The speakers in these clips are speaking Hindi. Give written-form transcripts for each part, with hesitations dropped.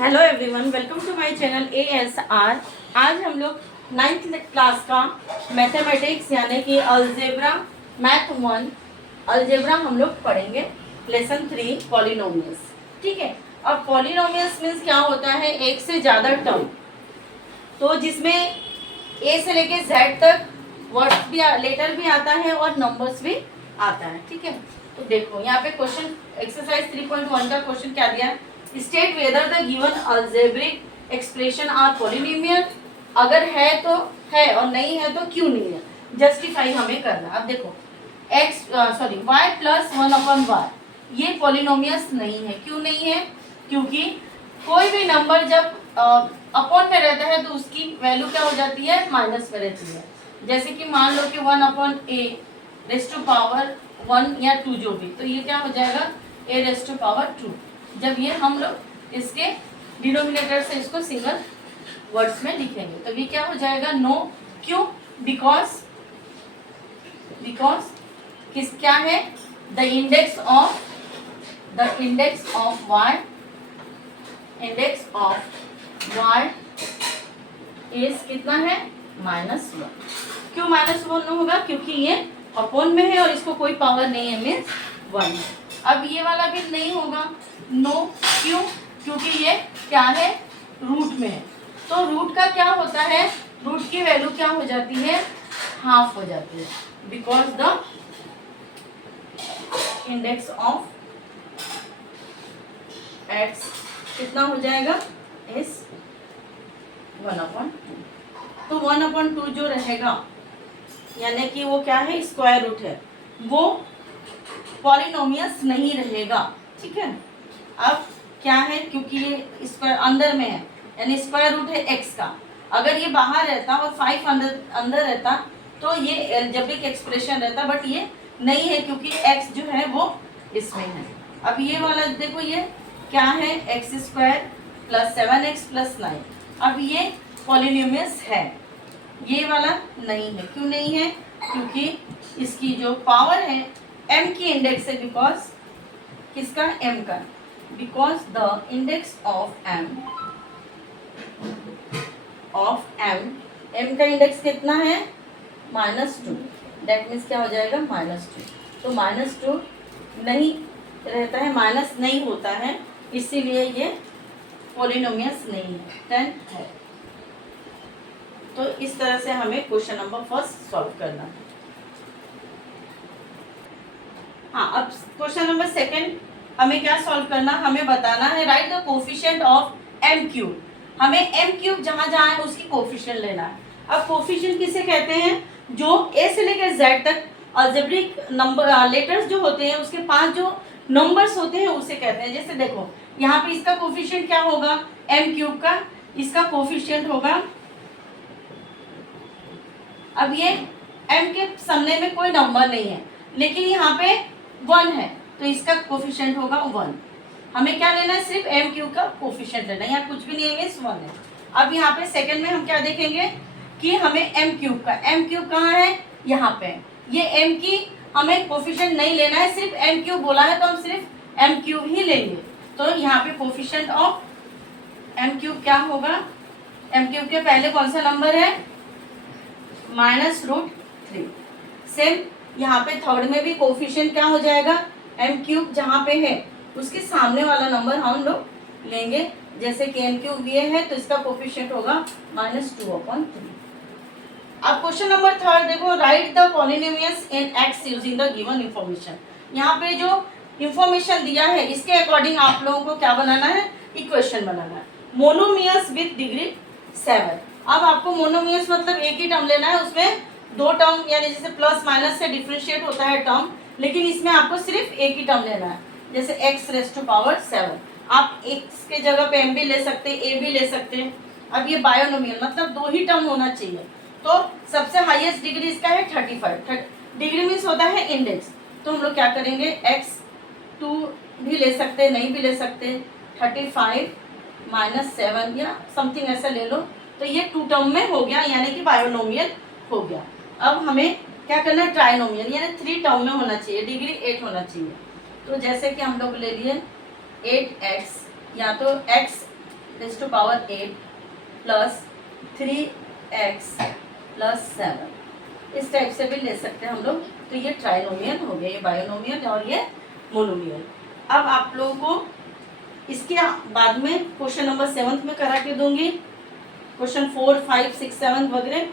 Hello everyone, welcome to my channel ASR। आज हम लोग 9th क्लास का मैथमेटिक्स यानी कि अलजेब्रा मैथ 1 अलजेब्रा हम लोग पढ़ेंगे। Lesson 3 polynomials. ठीक है। अब पॉलिनोमियल्स मीन्स क्या होता है, एक से ज़्यादा टर्म, तो जिसमें ए से लेके जेड तक वर्ड्स भी लेटर भी आता है और नंबर्स भी आता है। ठीक है। तो देखो यहाँ पे क्वेश्चन एक्सरसाइज 3.1 का क्वेश्चन क्या दिया है, state whether the given algebraic expression are polynomial. अगर है तो है और नहीं है तो क्यों नहीं है, जस्टिफाई हमें करना। अब देखो y प्लस 1/y ये पॉलिनोमियल्स नहीं है। क्यों नहीं है? क्योंकि कोई भी नंबर जब अपॉन में रहता है तो उसकी वैल्यू क्या हो जाती है, माइनस में रहती है। जैसे कि मान लो कि 1/a रेज़ टू पावर 1 या 2 जो भी, तो ये क्या हो जाएगा, a रेज़ टू पावर 2। जब ये हम लोग इसके डिनोमिनेटर से इसको सिंगल वर्ड्स में लिखेंगे तो ये क्या हो जाएगा, नो। क्यों? बिकॉज किस क्या है, the index of y is कितना है, -1। क्यों -1 होगा? क्योंकि ये अपॉन में है और इसको कोई पावर नहीं है, मीन्स 1 है। अब ये वाला भी नहीं होगा, नो। क्यों? क्योंकि ये क्या है, रूट में है। तो रूट का क्या होता है, रूट की वैल्यू क्या हो जाती है, हाफ हो जाती है। Because the index of x कितना हो जाएगा, इस 1/2। तो 1/2 जो रहेगा यानी कि वो क्या है, स्क्वायर रूट है, वो पॉलिनोमियल्स नहीं रहेगा। ठीक है। अब क्या है, क्योंकि ये स्क्वायर अंदर में है यानी स्क्वायर रूट है x का। अगर ये बाहर रहता और 5 अंदर रहता तो ये एल्जेब्रिक एक्सप्रेशन रहता, बट ये नहीं है क्योंकि x जो है वो इसमें है। अब ये वाला देखो, ये क्या है, x² + 7x + 9। अब ये पॉलिनोमियल्स है, ये वाला नहीं है। क्यों नहीं है? क्योंकि इसकी जो पावर है m की इंडेक्स है, बिकॉज किसका, m का। Because the index of m m का इंडेक्स कितना है, -2। दैट मीन्स क्या हो जाएगा, -2। तो -2 नहीं रहता है, माइनस नहीं होता है, इसीलिए ये पॉलिनोमियल्स नहीं है, 10 है। तो इस तरह से हमें क्वेश्चन नंबर फर्स्ट सॉल्व करना है। हाँ, अब क्वेश्चन नंबर सेकंड हमें क्या सॉल्व करना, हमें बताना है right the coefficient of m3। हमें m3 जहाँ जहाँ है उसकी कोफिशिएंट लेना है। अब कोफिशिएंट किसे कहते हैं, जो a से लेकर z तक अलजेब्रिक नंबर लेटर्स जो होते हैं उसके 5 जो नंबर्स होते हैं उसे कहते हैं। जैसे देखो यहाँ पे इसका कोफिशिएंट क्या होगा, m3 का इसका कोफिशिएंट होगा, अब ये m के सामने में कोई नंबर नहीं है लेकिन यहाँ पे 1 है तो इसका कोफिशिएंट होगा 1। हमें क्या लेना है, सिर्फ m3 का कोफिशिएंट लेना है, यहाँ कुछ भी नहीं है, मीन्स 1 है। अब यहाँ पे सेकंड में हम क्या देखेंगे कि हमें m3 कहाँ है, यहाँ पे। ये m की हमें कोफिशिएंट नहीं लेना है, सिर्फ m3 बोला है तो हम सिर्फ m3 ही लेंगे। तो यहाँ पे कोफिशिएंट ऑफ m3 क्या होगा, m3 के पहले कौन सा नंबर है, -√3। सेम यहाँ पे थर्ड में भी कोफिशिएंट क्या हो जाएगा, m3 जहाँ पे है उसके सामने वाला नंबर हम लोग लेंगे। जैसे कि m3 ये है तो इसका कोफिशिएंट होगा -2/3। अब क्वेश्चन नंबर थर्ड देखो, right the polynomials in x using the given information. यहाँ पे जो इंफॉर्मेशन दिया है इसके अकॉर्डिंग आप लोगों को क्या बनाना है, इक्वेशन बनाना है। Monomials with degree 7। अब आपको मोनोमियल्स मतलब एक ही टर्म लेना है, उसमें 2 टर्म यानी जैसे प्लस माइनस से डिफरेंशिएट होता है टर्म, लेकिन इसमें आपको सिर्फ एक ही टर्म लेना है। जैसे x⁻⁷ आप x के जगह पे m भी ले सकते हैं, a भी ले सकते हैं। अब ये बायोनोमियल मतलब 2 ही टर्म होना चाहिए। तो सबसे हाईएस्ट डिग्री इसका है 35। डिग्री मीन्स होता है इंडेक्स, तो हम लोग क्या करेंगे, x2 भी ले सकते हैं, नहीं भी ले सकते, 35 -7 या समथिंग ऐसा ले लो। तो ये 2 टर्म में हो गया यानी कि बायोनोमियल हो गया। अब हमें क्या करना है, ट्राइनोमियल यानी 3 टर्म में होना चाहिए, डिग्री 8 होना चाहिए। तो जैसे कि हम लोग ले लिए 8x, या तो x raise to power 8 plus 3x plus 7, इस टाइप से भी ले सकते हैं हम लोग। तो ये ट्राइनोमियल हो गया, ये बायोनोमियल और ये मोनोमियल। अब आप लोगों को इसके बाद में क्वेश्चन नंबर 7 में करा के दूंगी, क्वेश्चन 4, 5, 6, 7 वगैरह।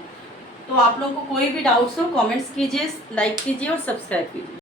तो आप लोगों को कोई भी डाउट्स हो कमेंट्स कीजिए, लाइक कीजिए और सब्सक्राइब कीजिए।